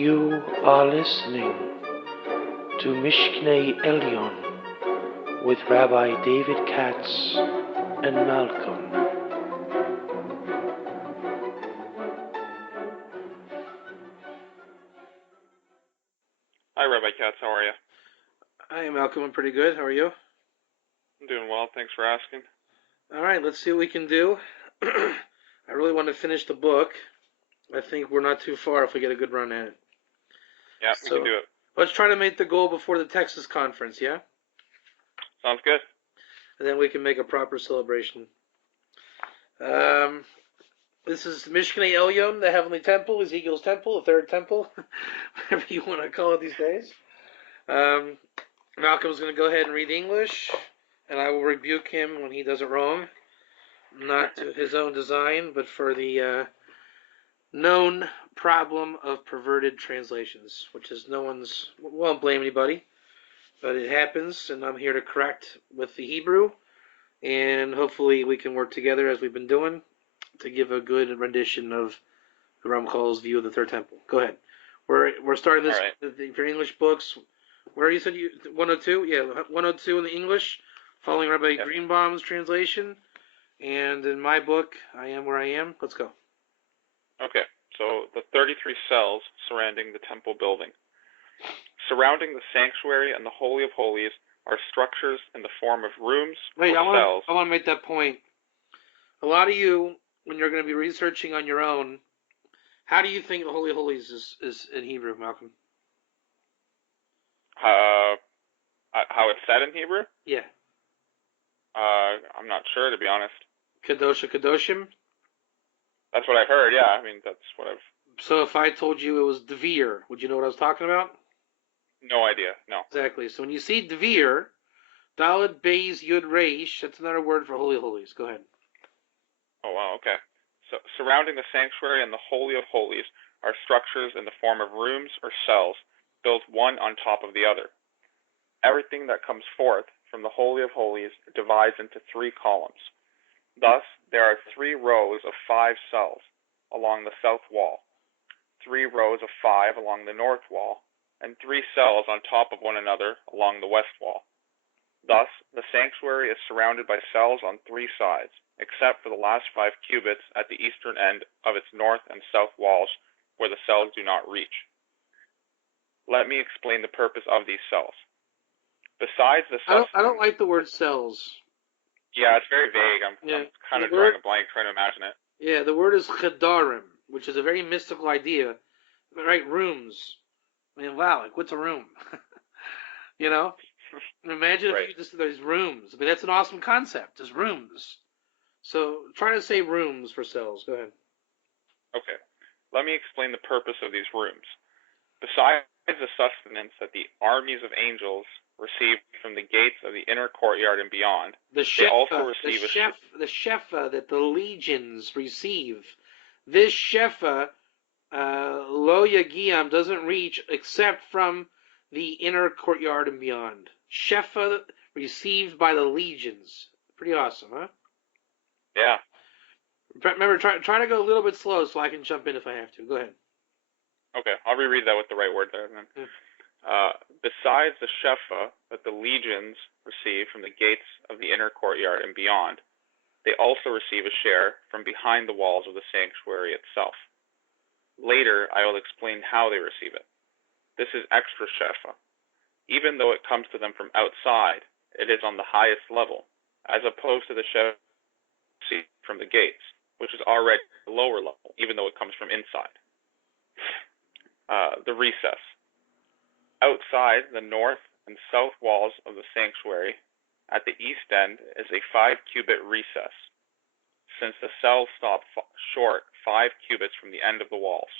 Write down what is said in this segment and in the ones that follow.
You are listening to Mishknei Elyon with Rabbi David Katz and Malcolm. Hi, Rabbi Katz. How are you? Hi, Malcolm. I'm pretty good. How are you? I'm doing well. Thanks for asking. All right, let's see what we can do. I really want to finish the book. I think we're not too far if we get a good run at it. Yeah, we can do it. Let's try to make the goal before the Texas conference, yeah? Sounds good. And then we can make a proper celebration. This is Mishknei Elyon, the Heavenly Temple, Ezekiel's Temple, the Third Temple, whatever you want to call it these days. Malcolm's going to go ahead and read English, and I will rebuke him when he does it wrong. Not to his own design, but for the known problem of perverted translations, which is won't blame anybody, but it happens, and I'm here to correct with the Hebrew, and hopefully we can work together as we've been doing to give a good rendition of the Ramchal's view of the Third Temple. Go ahead. We're starting this with your English books. Where you said 102? Yeah, 102 in the English, following Rabbi Greenbaum's translation. And in my book, I Am Where I Am. Let's go. Okay, so the 33 cells surrounding the temple building. Surrounding the sanctuary and the Holy of Holies are structures in the form of rooms or cells. I want to make that point. A lot of you, when you're going to be researching on your own, how do you think the Holy of Holies is in Hebrew, Malcolm? How it's said in Hebrew? Yeah. I'm not sure, to be honest. Kadosha Kadoshim? That's what I've heard, yeah. I mean, that's what I've... So if I told you it was Devere, would you know what I was talking about? No idea, no. Exactly. So when you see Devere, Dalet Beis Yud Reish, that's another word for Holy of Holies. Go ahead. Oh, wow, okay. So surrounding the sanctuary and the Holy of Holies are structures in the form of rooms or cells, built one on top of the other. Everything that comes forth from the Holy of Holies divides into 3 columns. Thus, there are 3 rows of 5 cells along the south wall, 3 rows of 5 along the north wall, and 3 cells on top of one another along the west wall. Thus, the sanctuary is surrounded by cells on 3 sides, except for the last 5 cubits at the eastern end of its north and south walls, where the cells do not reach. Let me explain the purpose of these cells. Besides the sustenance... I don't like the word cells. Yeah, it's very vague. I'm kind of drawing a blank trying to imagine it. Yeah, the word is chedarim, which is a very mystical idea. Right, rooms. I mean, wow, like, what's a room? You know? Imagine if you just there's rooms. I mean, that's an awesome concept. There's rooms. So try to say rooms for cells. Go ahead. Okay. Let me explain the purpose of these rooms. Besides the sustenance that the armies of angels receive from the gates of the inner courtyard and beyond, they also receive the shefa that the legions receive. This shefa, lo yagiam, doesn't reach except from the inner courtyard and beyond. Shefa received by the legions. Pretty awesome, huh? Yeah. Remember, try to go a little bit slow so I can jump in if I have to. Go ahead. Okay, I'll reread that with the right word there then. Besides the shefa that the legions receive from the gates of the inner courtyard and beyond, they also receive a share from behind the walls of the sanctuary itself. Later, I will explain how they receive it. This is extra shefa. Even though it comes to them from outside, it is on the highest level, as opposed to the shefa from the gates, which is already the lower level, even though it comes from inside. The recess. Outside the north and south walls of the sanctuary, at the east end is a 5-cubit recess, since the cells stop short 5 cubits from the end of the walls.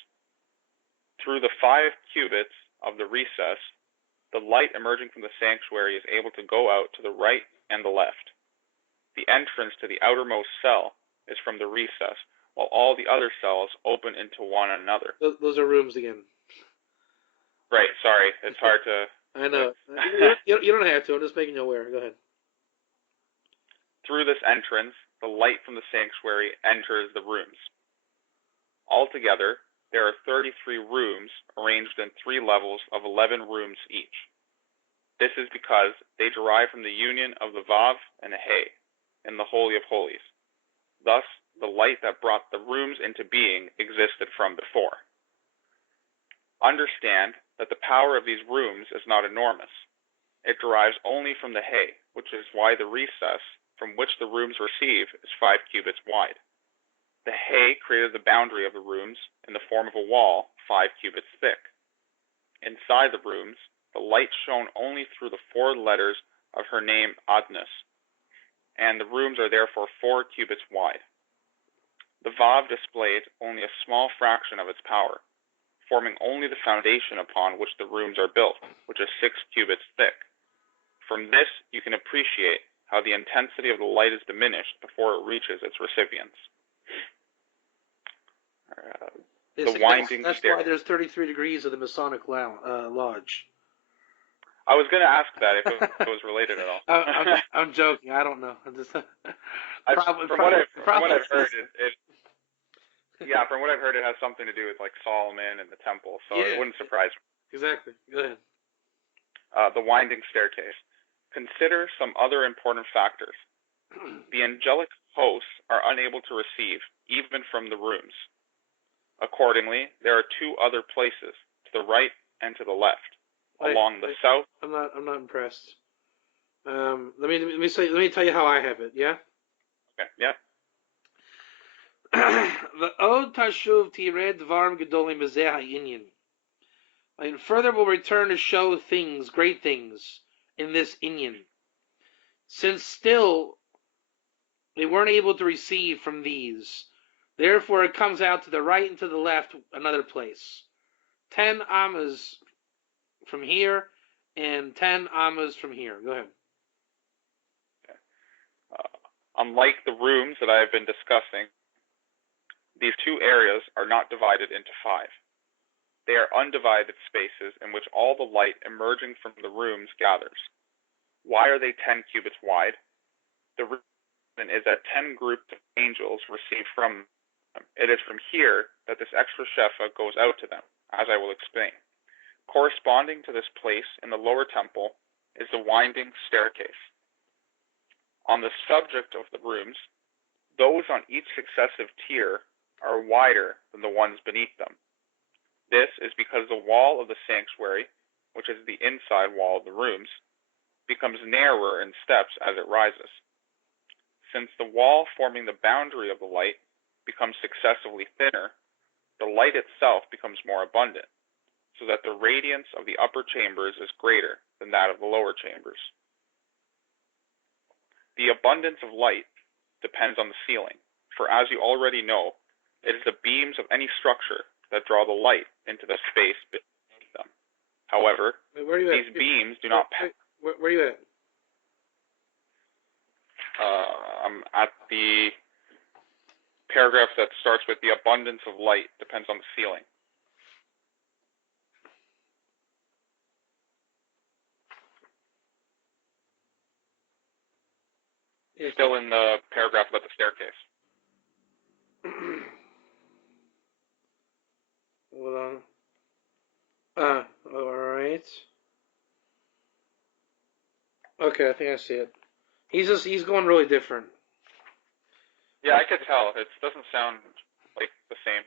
Through the 5 cubits of the recess, the light emerging from the sanctuary is able to go out to the right and the left. The entrance to the outermost cell is from the recess, while all the other cells open into one another. Those are rooms again. Right, sorry. It's hard to... I know. You don't have to. I'm just making you aware. Go ahead. Through this entrance, the light from the sanctuary enters the rooms. Altogether, there are 33 rooms arranged in 3 levels of 11 rooms each. This is because they derive from the union of the Vav and the He in the Holy of Holies. Thus, the light that brought the rooms into being existed from before. Understand that the power of these rooms is not enormous. It derives only from the He, which is why the recess from which the rooms receive is 5 cubits wide. The He created the boundary of the rooms in the form of a wall 5 cubits thick. Inside the rooms, the light shone only through the 4 letters of her name Adnus, and the rooms are therefore 4 cubits wide. The Vav displayed only a small fraction of its power, forming only the foundation upon which the rooms are built, which is 6 cubits thick. From this, you can appreciate how the intensity of the light is diminished before it reaches its recipients. The winding that's stair. why there's 33 degrees of the Masonic Lodge. I was going to ask that if it was related at all. I'm joking. I don't know. I'm just from what I've heard, from what I've heard, it has something to do with like Solomon and the temple, so it wouldn't surprise me. Exactly. Go ahead. The winding staircase. Consider some other important factors. The angelic hosts are unable to receive even from the rooms. Accordingly, there are 2 other places, to the right and to the left, along the south. I'm not impressed. Let me tell you how I have it. Yeah. Okay. Yeah. The od tashuv tired dvarim gedolim bezeh ha'inyan. And further will return to show things, great things, in this inyan. Since still they weren't able to receive from these, therefore it comes out to the right and to the left another place. 10 amas from here and 10 amas from here. Go ahead. Unlike the rooms that I have been discussing, these 2 areas are not divided into 5. They are undivided spaces in which all the light emerging from the rooms gathers. Why are they 10 cubits wide? The reason is that 10 groups of angels receive from them. It is from here that this extra shefa goes out to them, as I will explain. Corresponding to this place in the lower temple is the winding staircase. On the subject of the rooms, those on each successive tier are wider than the ones beneath them. This is because the wall of the sanctuary, which is the inside wall of the rooms, becomes narrower in steps as it rises. Since the wall forming the boundary of the light becomes successively thinner, the light itself becomes more abundant, so that the radiance of the upper chambers is greater than that of the lower chambers. The abundance of light depends on the ceiling, for as you already know, it is the beams of any structure that draw the light into the space beneath them. However, these beams do not pass. Where are you at? I'm at the paragraph that starts with the abundance of light depends on the ceiling. Still in the paragraph about the staircase. Hold on. Alright. Okay, I think I see it. He's going really different. Yeah, I could tell. It doesn't sound like the same.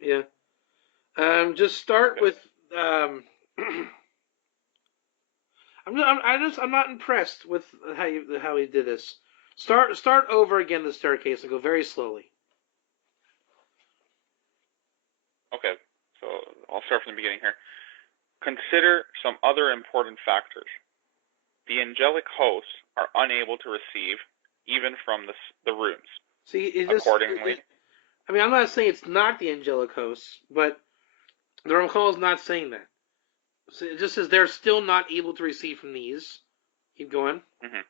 Yeah. Just start with I'm not impressed with how he did this. Start over again the staircase and go very slowly. Okay, so I'll start from the beginning here. Consider some other important factors. The angelic hosts are unable to receive even from the rooms. See, accordingly. I'm not saying it's not the angelic hosts, but the Ramchal is not saying that. So it just says they're still not able to receive from these. Keep going. Mm-hmm.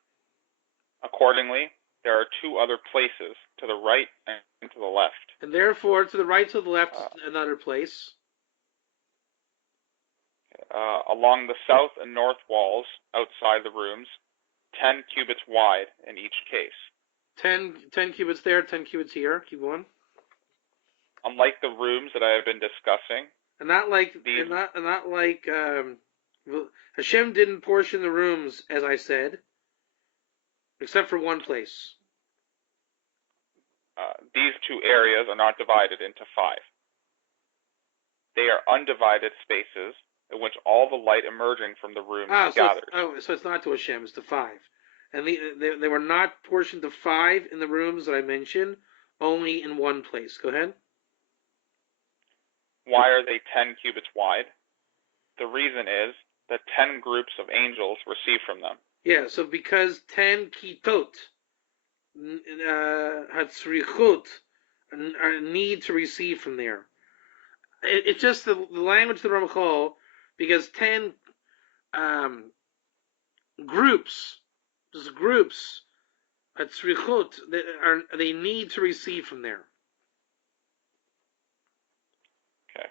Accordingly, there are 2 other places, to the right and to the left. And therefore, to the right, to the left, another place. Along the south and north walls, outside the rooms, 10 cubits wide in each case. 10 cubits there, 10 cubits here. Keep going. unlike the rooms that I have been discussing, And not like Hashem didn't portion the rooms, as I said, except for one place. These two areas are not divided into 5. They are undivided spaces in which all the light emerging from the rooms gathers. So it's not to Hashem, it's to 5. And they were not portioned to 5 in the rooms that I mentioned, only in one place. Go ahead. Why are they 10 cubits wide? The reason is that 10 groups of angels receive from them. Yeah, so because 10 kitot, hatzrichut, need to receive from there. It's just the language of the Ramchal, because 10 groups, hatzrichut, they need to receive from there. Okay.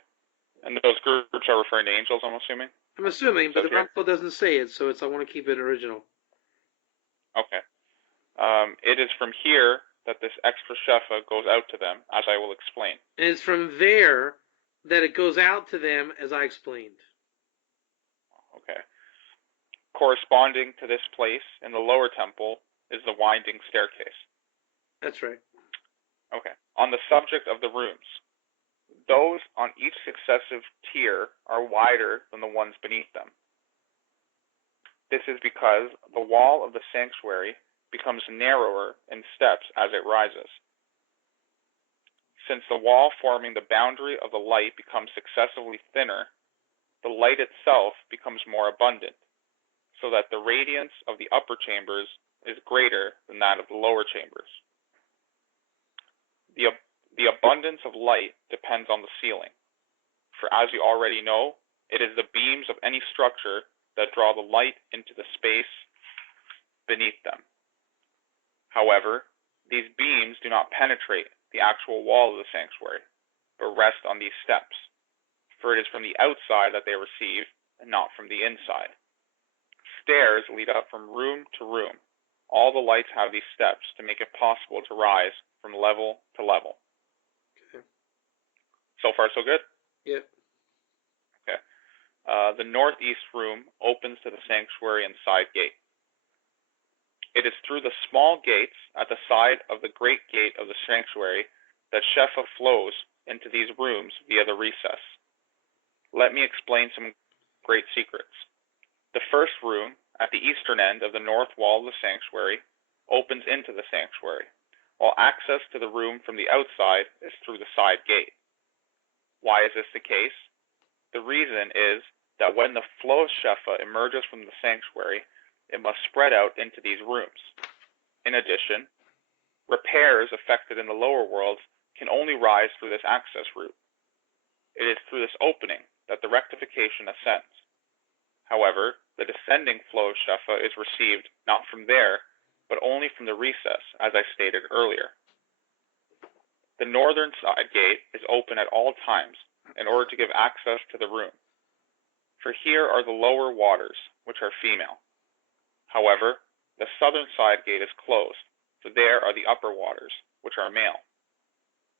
And those groups are referring to angels, I'm assuming? I'm assuming, but the Ramchal doesn't say it, so I want to keep it original. Okay. It is from here that this extra shefa goes out to them, as I will explain. And it's from there that it goes out to them, as I explained. Okay. Corresponding to this place in the lower temple is the winding staircase. That's right. Okay. On the subject of the rooms, those on each successive tier are wider than the ones beneath them. This is because the wall of the sanctuary becomes narrower in steps as it rises. Since the wall forming the boundary of the light becomes successively thinner, the light itself becomes more abundant, so that the radiance of the upper chambers is greater than that of the lower chambers. The abundance of light depends on the ceiling, for as you already know, it is the beams of any structure that draw the light into the space beneath them. However, these beams do not penetrate the actual wall of the sanctuary, but rest on these steps, for it is from the outside that they receive, and not from the inside. Stairs lead up from room to room. All the lights have these steps to make it possible to rise from level to level. Okay. So far, so good? Yep. Okay. The northeast room opens to the sanctuary and side gate. It is through the small gates at the side of the great gate of the sanctuary that shefa flows into these rooms via the recess. Let me explain some great secrets. The first room, at the eastern end of the north wall of the sanctuary, opens into the sanctuary, while access to the room from the outside is through the side gate. Why is this the case? The reason is that when the flow of shefa emerges from the sanctuary, it must spread out into these rooms. In addition, repairs effected in the lower worlds can only rise through this access route. It is through this opening that the rectification ascends. However, the descending flow of shefa is received not from there, but only from the recess, as I stated earlier. The northern side gate is open at all times in order to give access to the room, for here are the lower waters, which are female. However, the southern side gate is closed, for there are the upper waters, which are male.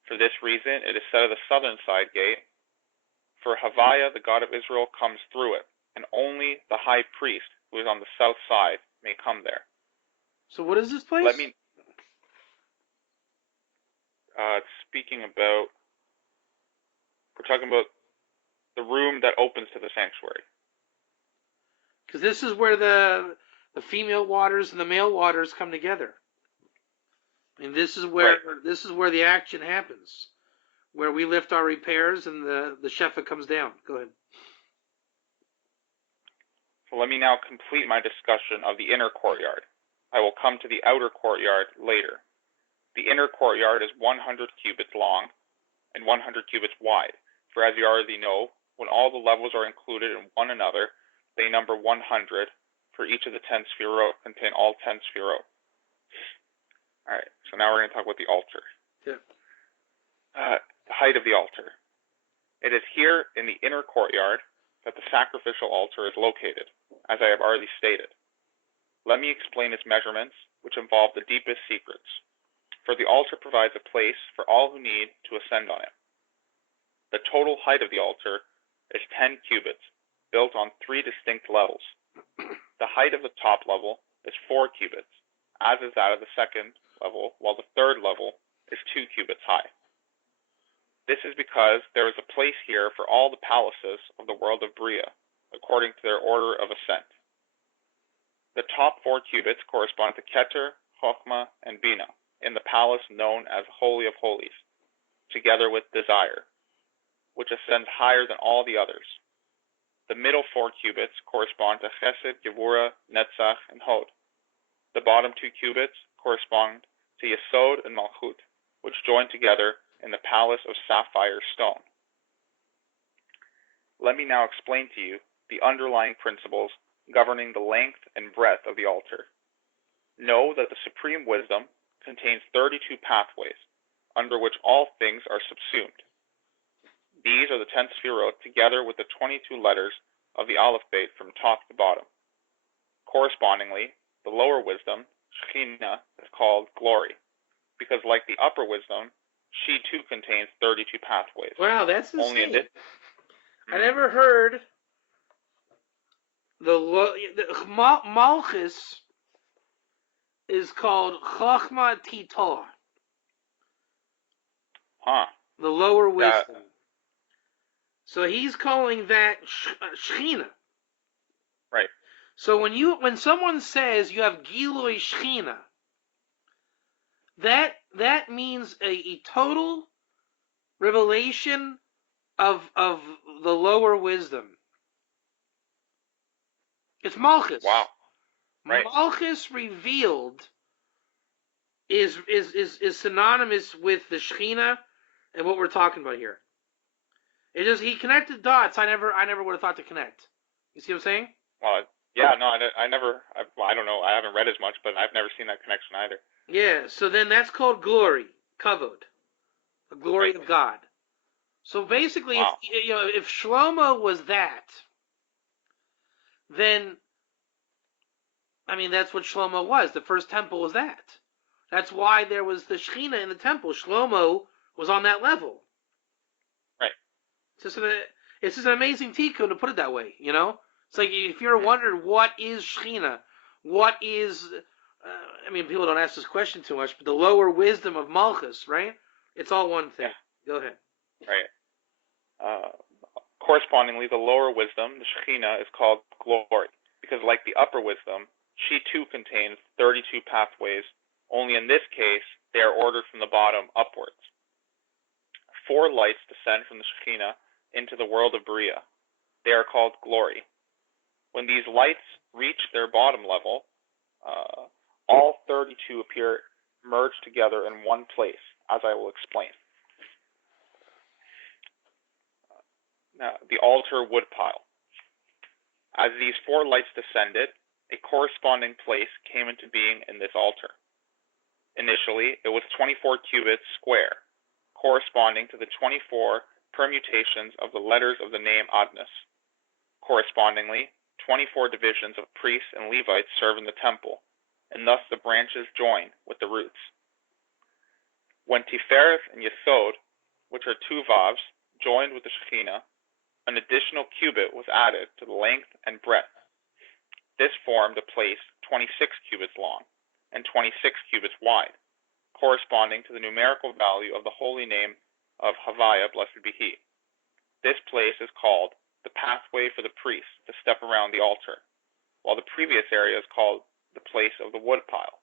For this reason, it is said of the southern side gate, for Havaya, the God of Israel, comes through it, and only the high priest, who is on the south side, may come there. So what is this place? Speaking about, we're talking about the room that opens to the sanctuary. Because this is where the female waters and the male waters come together. And this is where the action happens, where we lift our repairs and the shefa comes down. Go ahead. So let me now complete my discussion of the inner courtyard. I will come to the outer courtyard later. The inner courtyard is 100 cubits long and 100 cubits wide, for as you already know, when all the levels are included in one another, they number 100, for each of the 10 sphirot contain all 10 sphirot. Alright, so now we're going to talk about the altar. Yeah. The height of the altar. It is here in the inner courtyard that the sacrificial altar is located, as I have already stated. Let me explain its measurements, which involve the deepest secrets. For the altar provides a place for all who need to ascend on it. The total height of the altar is 10 cubits, built on 3 distinct levels. The height of the top level is 4 cubits, as is that of the second level, while the third level is 2 cubits high. This is because there is a place here for all the palaces of the world of Bria, according to their order of ascent. The top 4 cubits correspond to Keter, Chochmah, and Bina, in the palace known as Holy of Holies, together with Desire, which ascends higher than all the others. The middle 4 cubits correspond to Chesed, Gevurah, Netzach, and Hod. The bottom 2 cubits correspond to Yesod and Malchut, which join together in the palace of sapphire stone. Let me now explain to you the underlying principles governing the length and breadth of the altar. Know that the supreme wisdom contains 32 pathways, under which all things are subsumed. These are the 10 sefirot together with the 22 letters of the alphabet from top to bottom. Correspondingly, the lower wisdom, Shechinah, is called glory, because like the upper wisdom, she too contains 32 pathways. Wow, that's insane. Only in this, I never heard the Malchus is called Chochmah Titor. The lower wisdom. So he's calling that Shechinah. Right. So when someone says you have Gilui Shechinah, that means a total revelation of the lower wisdom. It's Malchus. Wow. Right. Malchus revealed is synonymous with the Shechinah and what we're talking about here. It just he connected dots. I never would have thought to connect. You see what I'm saying? Well, yeah, no, I don't know. I haven't read as much, but I've never seen that connection either. Yeah. So then that's called glory, kavod, the glory Right. of God. So basically, Wow. if Shlomo was that, then I mean that's what Shlomo was. The first temple was that. That's why there was the Shechinah in the temple. Shlomo was on that level. Right. It's just an amazing tikkun to put it that way. It's like if you're wondering what is Shechinah, what is I mean, people don't ask this question too much, but the lower wisdom of Malchus, right? It's all one thing. Yeah. Go ahead. Right. Correspondingly, the lower wisdom, the Shechinah, is called glory, because like the upper wisdom, she too contains 32 pathways, only in this case, they are ordered from the bottom upwards. 4 lights descend from the Shechinah into the world of Bria. They are called glory. When these lights reach their bottom level, all 32 appear merged together in one place, as I will explain. Now, the altar woodpile. As these 4 lights descended, a corresponding place came into being in this altar. Initially, it was 24 cubits square, corresponding to the 24 permutations of the letters of the name Adnas. Correspondingly, 24 divisions of priests and Levites serve in the temple, and thus the branches join with the roots. When Tifereth and Yesod, which are 2 vavs, joined with the Shechinah, an additional cubit was added to the length and breadth. This formed a place 26 cubits long and 26 cubits wide, corresponding to the numerical value of the holy name of Havaya, blessed be he. This place is called the pathway for the priests to step around the altar, while the previous area is called the place of the woodpile.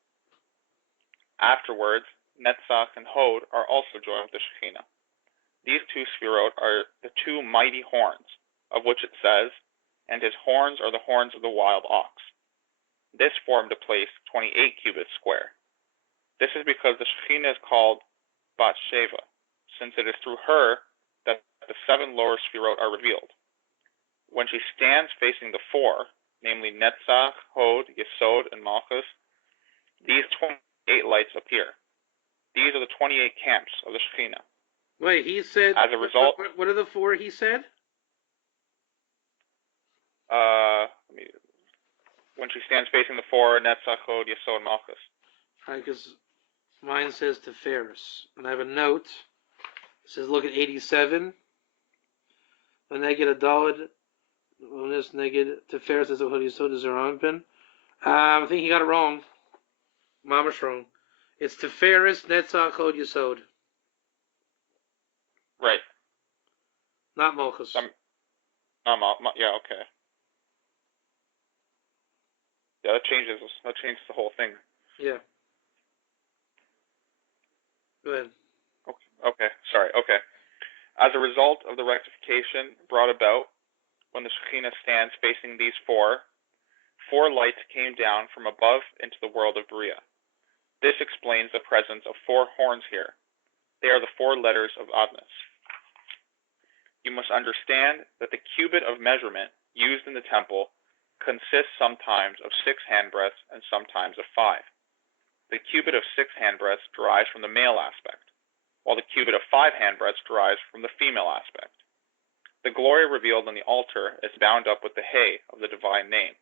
Afterwards, Netzach and Hod are also joined with the Shechinah. These 2 sefirot are the 2 mighty horns, of which it says, and his horns are the horns of the wild ox. This formed a place 28 cubits square. This is because the Shechinah is called Bat Sheva, since it is through her that the 7 lower sefirot are revealed. When she stands facing the 4, namely Netzach, Hod, Yesod, and Malchus, these 28 lights appear. These are the 28 camps of the Shechinah. Wait, he said. As a result, what are the 4 he said? When she stands facing the 4, Netzach, Hod, Yesod, and Malchus. Because mine says Tiferes, and I have a note. It says, look at 87. Neged Adalid. This Neged Tiferes is a Yisod Zeranpin. I think he got it wrong. Mamash wrong. It's Tiferes Netzach Hod Yisod. Right. Not Malchus. Yeah, okay. Yeah, that changes the whole thing. Yeah. Go ahead. Okay. Sorry. Okay. As a result of the rectification brought about when the Shechinah stands facing these four lights came down from above into the world of Bria. This explains the presence of 4 horns here. They are the 4 letters of Adnas. You must understand that the cubit of measurement used in the temple consists sometimes of 6 handbreadths and sometimes of 5. The cubit of 6 handbreadths derives from the male aspect, while the cubit of 5 handbreadths derives from the female aspect. The glory revealed on the altar is bound up with the hay of the divine name,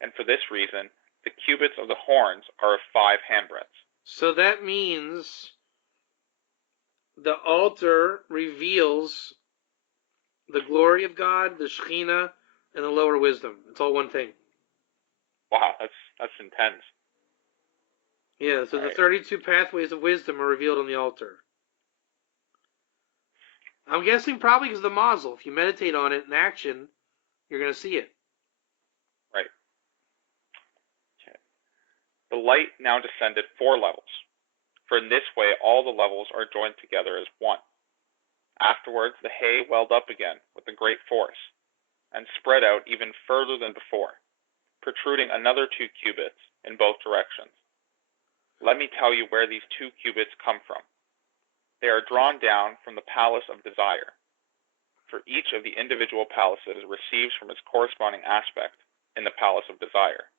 and for this reason, the cubits of the horns are of 5 handbreadths. So that means the altar reveals the glory of God, the Shekhinah, and the lower wisdom. It's all one thing. Wow, that's intense. Yeah, so all the right. 32 pathways of wisdom are revealed on the altar. I'm guessing probably because of the mazel. If you meditate on it in action, you're going to see it. Right. Okay. The light now descended 4 levels, for in this way all the levels are joined together as one. Afterwards, the hay welled up again with a great force, and spread out even further than before, protruding another 2 cubits in both directions. Let me tell you where these 2 cubits come from. They are drawn down from the palace of desire, for each of the individual palaces receives from its corresponding aspect in the palace of desire.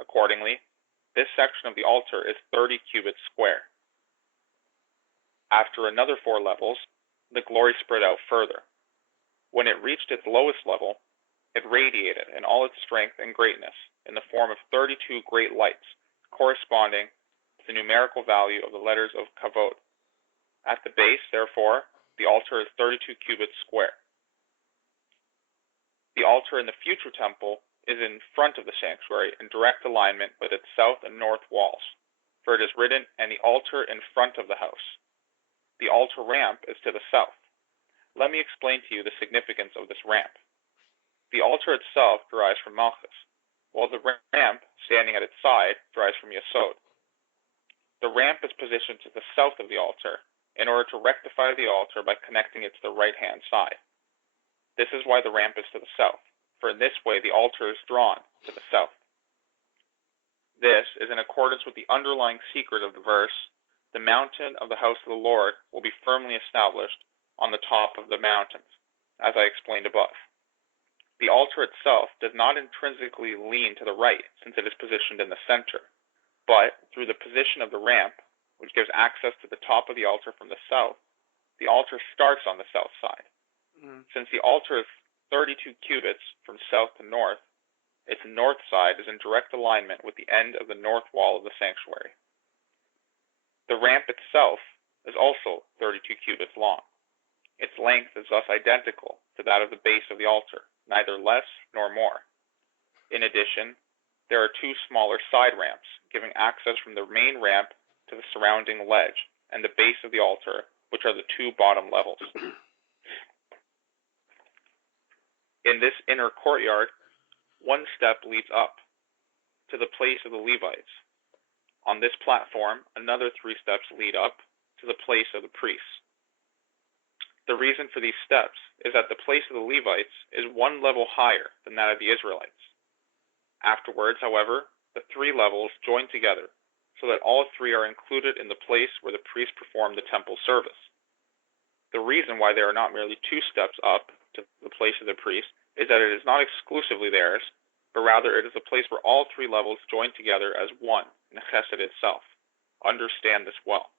Accordingly, this section of the altar is 30 cubits square. After another 4 levels, the glory spread out further. When it reached its lowest level, it radiated in all its strength and greatness in the form of 32 great lights, corresponding to the numerical value of the letters of Kavod. At the base, therefore, the altar is 32 cubits square. The altar in the future temple is in front of the sanctuary in direct alignment with its south and north walls, for it is written, "And the altar in front of the house." The altar ramp is to the south. Let me explain to you the significance of this ramp. The altar itself derives from Malchus, while the ramp, standing at its side, derives from Yesod. The ramp is positioned to the south of the altar, in order to rectify the altar by connecting it to the right-hand side. This is why the ramp is to the south, for in this way the altar is drawn to the south. This is in accordance with the underlying secret of the verse, "The mountain of the house of the Lord will be firmly established on the top of the mountains," as I explained above. The altar itself does not intrinsically lean to the right, since it is positioned in the center, but through the position of the ramp, which gives access to the top of the altar from the south, the altar starts on the south side. Since the altar is 32 cubits from south to north, its north side is in direct alignment with the end of the north wall of the sanctuary. The ramp itself is also 32 cubits long. Its length is thus identical to that of the base of the altar, neither less nor more. In addition, there are 2 smaller side ramps, giving access from the main ramp to the surrounding ledge and the base of the altar, which are the 2 bottom levels. In this inner courtyard, 1 step leads up to the place of the Levites. On this platform, another 3 steps lead up to the place of the priests. The reason for these steps is that the place of the Levites is 1 level higher than that of the Israelites. Afterwards, however, the 3 levels join together, so that all 3 are included in the place where the priests perform the temple service. The reason why there are not merely 2 steps up to the place of the priest is that it is not exclusively theirs, but rather it is a place where all 3 levels join together as one in the chesed itself. Understand this well.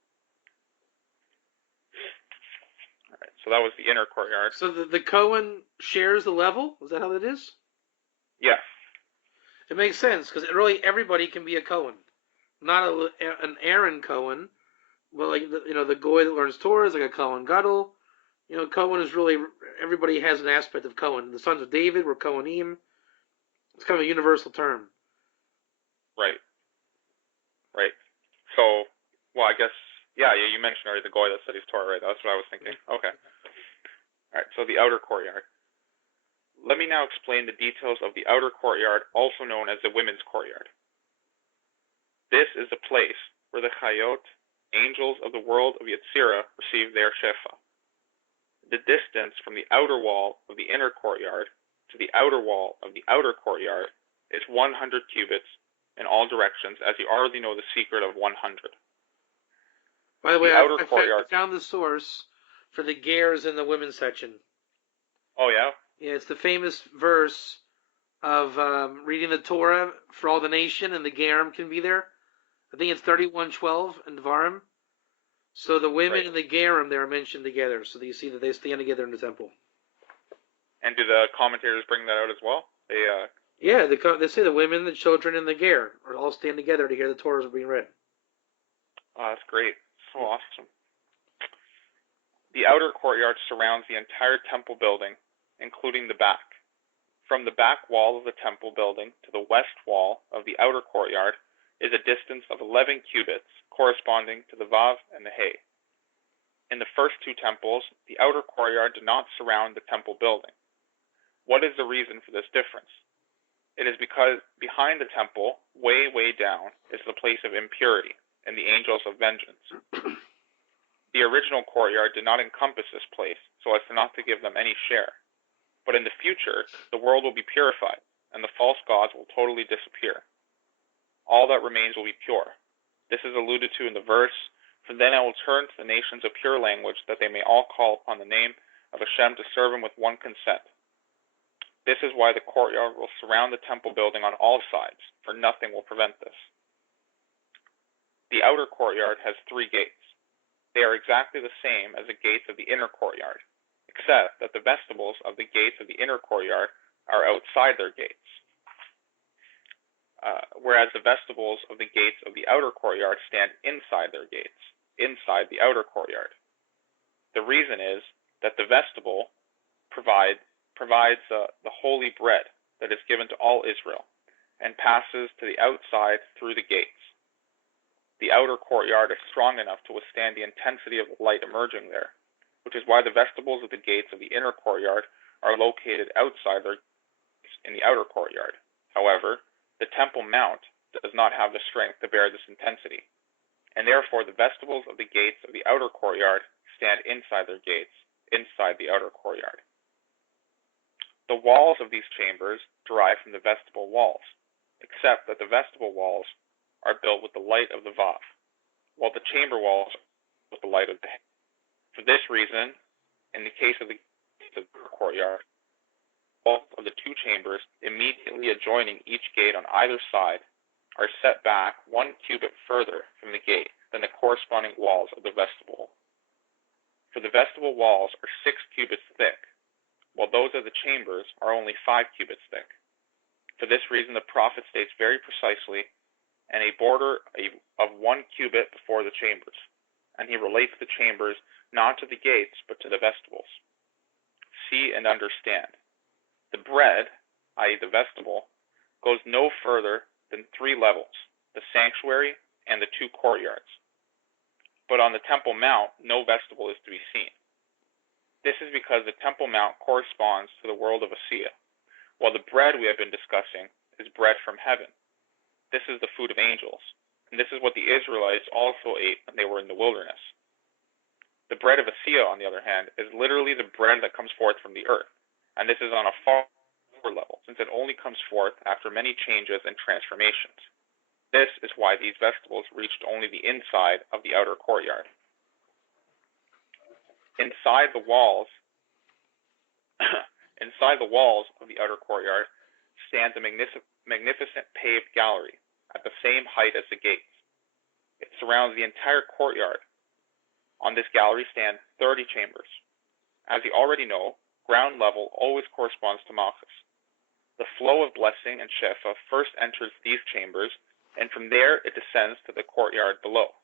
All right, so that was the inner courtyard. So the Cohen shares the level? Is that how it is? Yes. It makes sense, because really everybody can be a Cohen. Not an Aaron Cohen, but like the goy that learns Torah is like a Cohen Gadol. Cohen is really, everybody has an aspect of Cohen. The sons of David were Cohenim. It's kind of a universal term. Right. Right. So, well, I guess, yeah, you mentioned already the Goy that studies Torah, right? That's what I was thinking. Okay. All right, so the outer courtyard. Let me now explain the details of the outer courtyard, also known as the women's courtyard. This is the place where the Chayot, angels of the world of Yetzirah, receive their Shefa. The distance from the outer wall of the inner courtyard to the outer wall of the outer courtyard is 100 cubits in all directions, as you already know the secret of 100. By the way, I found the source for the Gers in the women's section. Oh, yeah? Yeah, it's the famous verse of reading the Torah for all the nation, and the Gerim can be there. I think it's 31:12 in Dvarim. So the women and the Gerim there are mentioned together. So you see that they stand together in the temple. And do the commentators bring that out as well? Yeah, they say the women, the children, and the Ger are all stand together to hear the Torahs being read. Oh, that's great. So awesome. The outer courtyard surrounds the entire temple building, including the back. From the back wall of the temple building to the west wall of the outer courtyard is a distance of 11 cubits, corresponding to the Vav and the He. In the first two temples, the outer courtyard did not surround the temple building. What is the reason for this difference? It is because behind the temple, way, way down, is the place of impurity and the angels of vengeance. The original courtyard did not encompass this place, so as not to give them any share. But in the future, the world will be purified, and the false gods will totally disappear. All that remains will be pure. This is alluded to in the verse, "For then I will turn to the nations a pure language, that they may all call upon the name of Hashem to serve him with one consent." This is why the courtyard will surround the temple building on all sides, for nothing will prevent this. The outer courtyard has 3 gates. They are exactly the same as the gates of the inner courtyard, except that the vestibles of the gates of the inner courtyard are outside their gates, whereas the vestibles of the gates of the outer courtyard stand inside their gates, inside the outer courtyard. The reason is that the vestibule provides the holy bread that is given to all Israel, and passes to the outside through the gates. The outer courtyard is strong enough to withstand the intensity of the light emerging there, which is why the vestibles of the gates of the inner courtyard are located outside their gates in the outer courtyard. However, the Temple Mount does not have the strength to bear this intensity, and therefore the vestibles of the gates of the outer courtyard stand inside their gates, inside the outer courtyard. The walls of these chambers derive from the vestibule walls, except that the vestibule walls are built with the light of the Vav, while the chamber walls are with the light of the He. For this reason, in the case of the courtyard, walls of the 2 chambers immediately adjoining each gate on either side are set back 1 cubit further from the gate than the corresponding walls of the vestibule. For the vestibule walls are 6 cubits thick, while those of the chambers are only 5 cubits thick. For this reason, the prophet states very precisely, "and a border of 1 cubit before the chambers," and he relates the chambers not to the gates but to the vestibules. See and understand. The bread, i.e. the vestibule, goes no further than 3 levels, the sanctuary and the 2 courtyards. But on the Temple Mount, no vestibule is to be seen. This is because the Temple Mount corresponds to the world of Asiya, while the bread we have been discussing is bread from heaven. This is the food of angels, and this is what the Israelites also ate when they were in the wilderness. The bread of Asiya, on the other hand, is literally the bread that comes forth from the earth, and this is on a far lower level, since it only comes forth after many changes and transformations. This is why these vestibules reached only the inside of the outer courtyard. Inside the walls of the outer courtyard stands a magnificent paved gallery at the same height as the gates. It surrounds the entire courtyard. On this gallery stand 30 chambers. As you already know, ground level always corresponds to Malchus. The flow of blessing and Shefa first enters these chambers, and from there it descends to the courtyard below.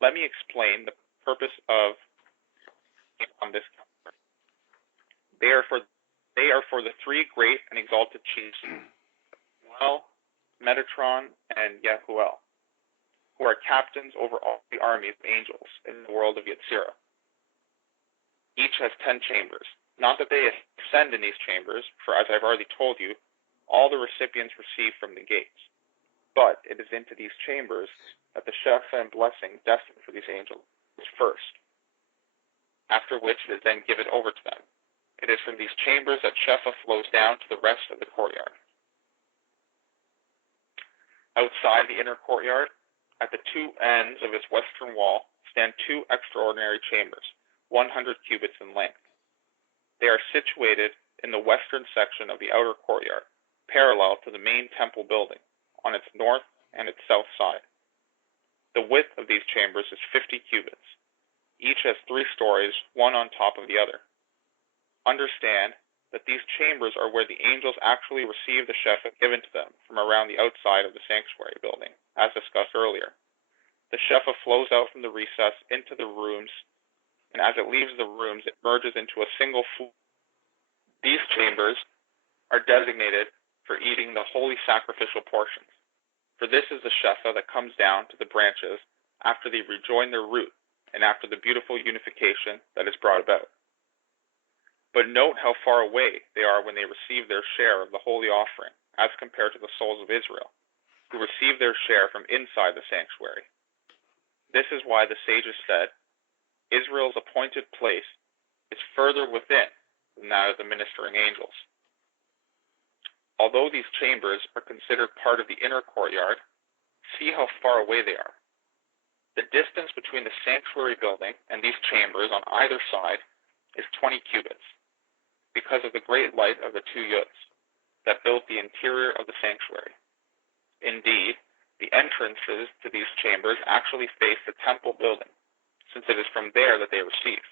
Let me explain the purpose of on this calendar. They are for the three great and exalted chiefs, Well, Metatron, and Yahuel, who are captains over all the armies of angels in the world of Yetzirah. Each has 10 chambers. Not that they ascend in these chambers, for as I've already told you, all the recipients receive from the gates. But it is into these chambers that the Shechinah and blessing destined for these angels is first, after which it is then given over to them. It is from these chambers that Shechinah flows down to the rest of the courtyard. Outside the inner courtyard, at the two ends of its western wall, stand two extraordinary chambers, 100 cubits in length. They are situated in the western section of the outer courtyard, parallel to the main temple building, on its north and its south side. The width of these chambers is 50 cubits. Each has 3 stories, one on top of the other. Understand that these chambers are where the angels actually receive the Shechinah given to them from around the outside of the sanctuary building, as discussed earlier. The Shechinah flows out from the recess into the rooms, and as it leaves the rooms, it merges into a single floor. These chambers are designated for eating the holy sacrificial portions. For this is the Shechinah that comes down to the branches after they rejoin their root and after the beautiful unification that is brought about. But note how far away they are when they receive their share of the holy offering, as compared to the souls of Israel, who receive their share from inside the sanctuary. This is why the sages said, Israel's appointed place is further within than that of the ministering angels. Although these chambers are considered part of the inner courtyard, see how far away they are. The distance between the sanctuary building and these chambers on either side is 20 cubits, because of the great light of the 2 yuds that built the interior of the sanctuary. Indeed, the entrances to these chambers actually face the temple building, since it is from there that they receive.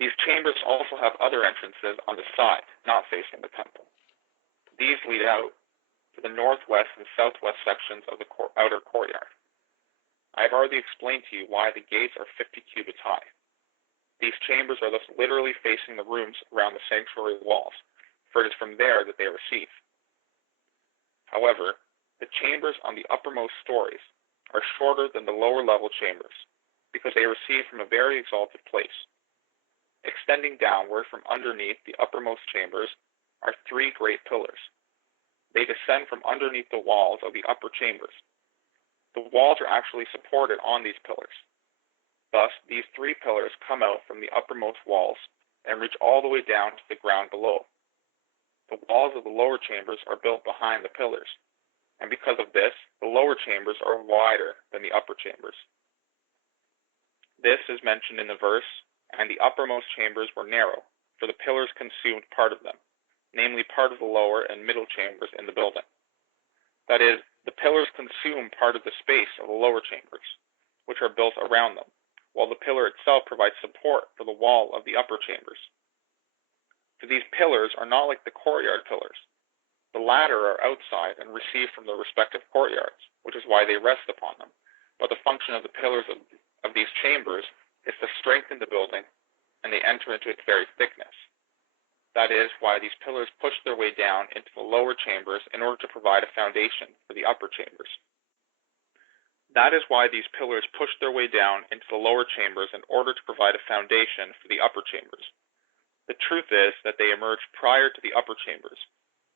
These chambers also have other entrances on the side, not facing the temple. These lead out to the northwest and southwest sections of the outer courtyard. I have already explained to you why the gates are 50 cubits high. These chambers are thus literally facing the rooms around the sanctuary walls, for it is from there that they receive. However, the chambers on the uppermost stories are shorter than the lower level chambers, because they receive from a very exalted place. Extending downward from underneath the uppermost chambers are 3 great pillars. They descend from underneath the walls of the upper chambers. The walls are actually supported on these pillars. Thus, these 3 pillars come out from the uppermost walls and reach all the way down to the ground below. The walls of the lower chambers are built behind the pillars, and because of this, the lower chambers are wider than the upper chambers. This is mentioned in the verse, and the uppermost chambers were narrow, for the pillars consumed part of them, namely part of the lower and middle chambers in the building. That is, the pillars consume part of the space of the lower chambers, which are built around them, while the pillar itself provides support for the wall of the upper chambers. For these pillars are not like the courtyard pillars. The latter are outside and receive from the respective courtyards, which is why they rest upon them. But the function of the pillars of these chambers is to strengthen the building, and they enter into its very thickness. That is why these pillars push their way down into the lower chambers in order to provide a foundation for the upper chambers. That is why these pillars push their way down into the lower chambers in order to provide a foundation for the upper chambers. The truth is that they emerged prior to the upper chambers,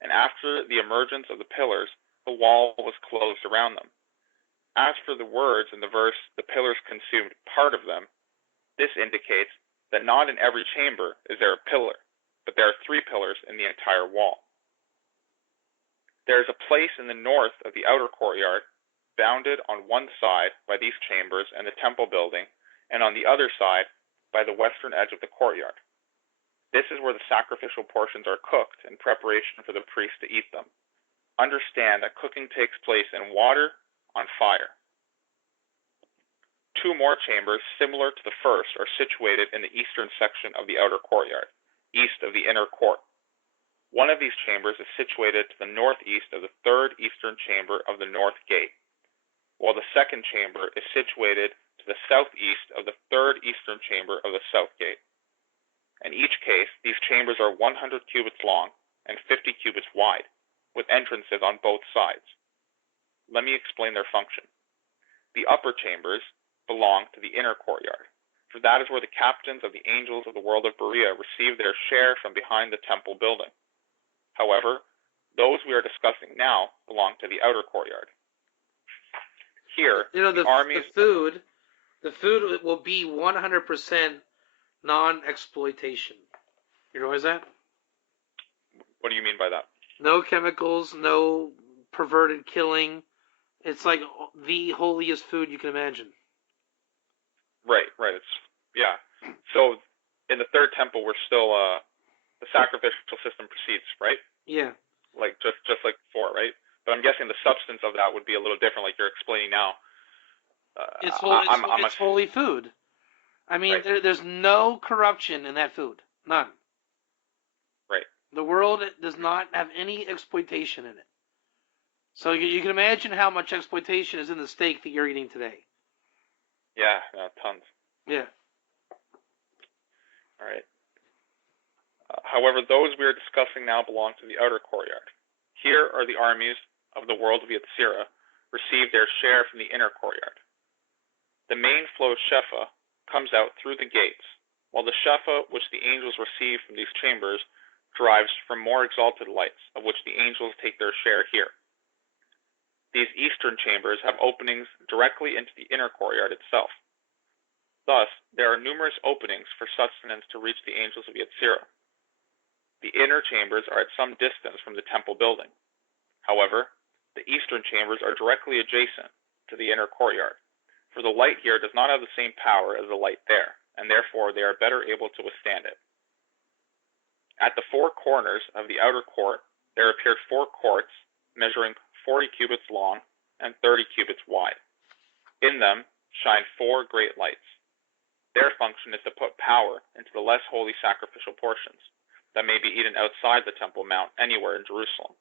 and after the emergence of the pillars, the wall was closed around them. As for the words in the verse, the pillars consumed part of them, this indicates that not in every chamber is there a pillar, but there are 3 pillars in the entire wall. There is a place in the north of the outer courtyard, bounded on one side by these chambers and the temple building, and on the other side by the western edge of the courtyard. This is where the sacrificial portions are cooked in preparation for the priest to eat them. Understand that cooking takes place in water on fire. 2 more chambers, similar to the first, are situated in the eastern section of the outer courtyard, east of the inner court. One of these chambers is situated to the northeast of the 3rd eastern chamber of the north gate, while the second chamber is situated to the southeast of the third eastern chamber of the south gate. In each case, these chambers are 100 cubits long and 50 cubits wide, with entrances on both sides. Let me explain their function. The upper chambers belong to the inner courtyard, for that is where the captains of the angels of the world of Berea receive their share from behind the temple building. However, those we are discussing now belong to the outer courtyard. Here, the armies... The food will be 100% non-exploitation. You realize that? What do you mean by that? No chemicals, no perverted killing. It's like the holiest food you can imagine. Right. Yeah. So, in the third temple, we're still, the sacrificial system proceeds, right? Yeah. Like, just like before, right? But I'm guessing the substance of that would be a little different, like you're explaining now. It's holy food. I mean, right. there's no corruption in that food. None. Right. The world does not have any exploitation in it. So you can imagine how much exploitation is in the steak that you're eating today. Yeah, tons. Yeah. All right. However, those we are discussing now belong to the outer courtyard. Here are the armies of the world of Yetzirah receive their share from the inner courtyard. The main flow Shefa comes out through the gates, while the Shefa which the angels receive from these chambers derives from more exalted lights, of which the angels take their share here. These eastern chambers have openings directly into the inner courtyard itself. Thus, there are numerous openings for sustenance to reach the angels of Yetzirah. The inner chambers are at some distance from the temple building. However, the eastern chambers are directly adjacent to the inner courtyard, for the light here does not have the same power as the light there, and therefore they are better able to withstand it. At the four corners of the outer court, there appeared 4 courts measuring 40 cubits long and 30 cubits wide. In them shine 4 great lights. Their function is to put power into the less holy sacrificial portions that may be eaten outside the Temple Mount anywhere in Jerusalem,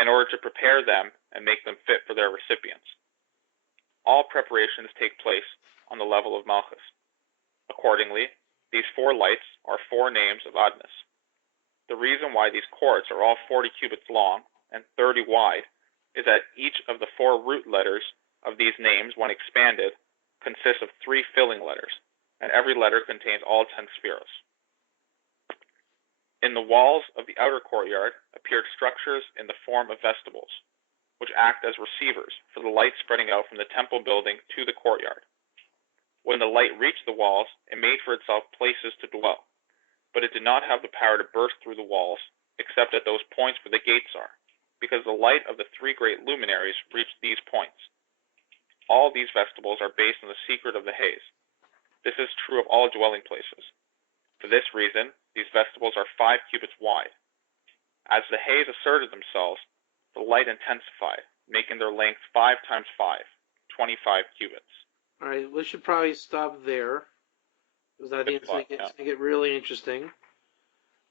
in order to prepare them and make them fit for their recipients. All preparations take place on the level of Malchus. Accordingly, these 4 lights are 4 names of Adnas. The reason why these courts are all 40 cubits long and 30 wide is that each of the 4 root letters of these names, when expanded, consists of 3 filling letters, and every letter contains all 10 spheros. In the walls of the outer courtyard appeared structures in the form of vestibules, which act as receivers for the light spreading out from the temple building to the courtyard. When the light reached the walls, it made for itself places to dwell, but it did not have the power to burst through the walls, except at those points where the gates are, because the light of the 3 great luminaries reached these points. All these vestibules are based on the secret of the haze. This is true of all dwelling places. For this reason, these vestibules are 5 cubits wide. As the haze asserted themselves, the light intensified, making their length 5 times 5, 25 cubits. All right, we should probably stop there, because I think it's going to get really interesting.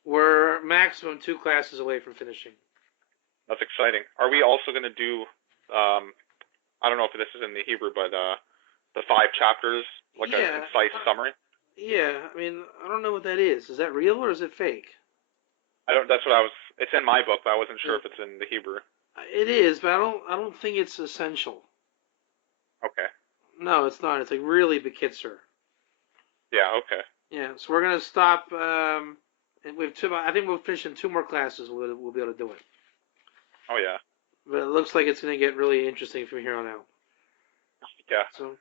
We're maximum 2 classes away from finishing. That's exciting. Are we also going to do, I don't know if this is in the Hebrew, but the 5 chapters, like a concise summary? Yeah, I mean, I don't know what that is. Is that real or is it fake? That's what I was, it's in my book, but I wasn't sure if it's in the Hebrew. It is, but I don't think it's essential. Okay. No, it's not. It's like really bekitzer. Yeah, okay. Yeah, so we're going to stop, and I think we'll finish in 2 more classes. We'll be able to do it. Oh, yeah. But it looks like it's going to get really interesting from here on out. Yeah. So,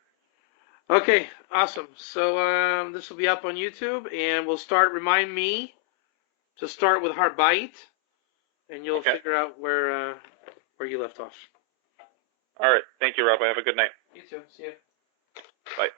okay, awesome. So this will be up on YouTube, and we'll start. Remind me to start with Harbait, and you'll figure out where you left off. All right. Thank you, Rabbi. Have a good night. You too. See you. Bye.